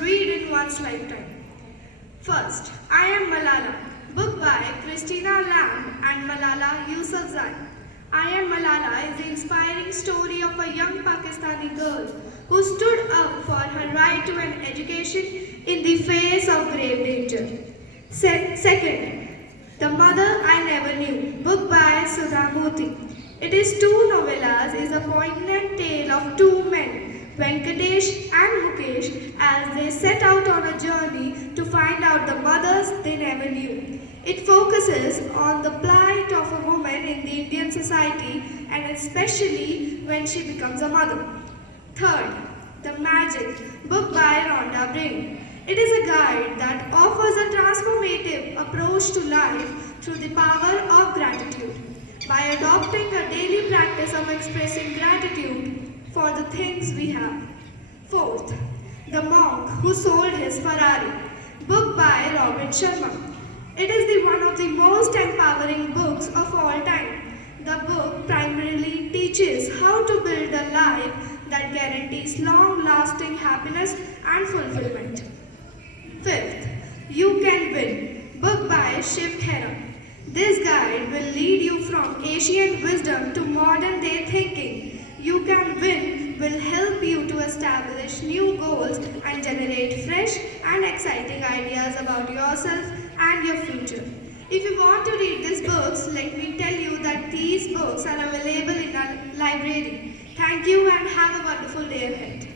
read in one's lifetime. First, I Am Malala, book by Christina Lamb and Malala Yousafzai. I Am Malala is the inspiring story of a young Pakistani girl who stood up for her right to an education in the face of grave danger. Second, The Mother I Never Knew, book by Sudha Murthy. It is two novellas is a poignant tale of two men, Venkatesh and Mukesh, as they set out on a journey to find out the mothers they never knew. It focuses on the plight of a woman in the Indian society and especially when she becomes a mother. Third, The Magic, book by Rhonda Byrne. It is a guide that offers a transformative approach to life through the power of gratitude. By adopting a daily practice of expressing gratitude for the things we have. Fourth, The Monk Who Sold His Ferrari, book by Robin Sharma. It is one of the most empowering books of all time. The book primarily teaches how to build a life that guarantees long-lasting happiness and fulfillment. Fifth, You Can Win, book by Shiv Khera. This guide will lead you from ancient wisdom to modern day thinking. You Can Win will help you to establish new goals and generate fresh and exciting ideas about yourself and your future. If you want to read these books, let me tell you that these books are available in our library. Thank you and have a wonderful day ahead.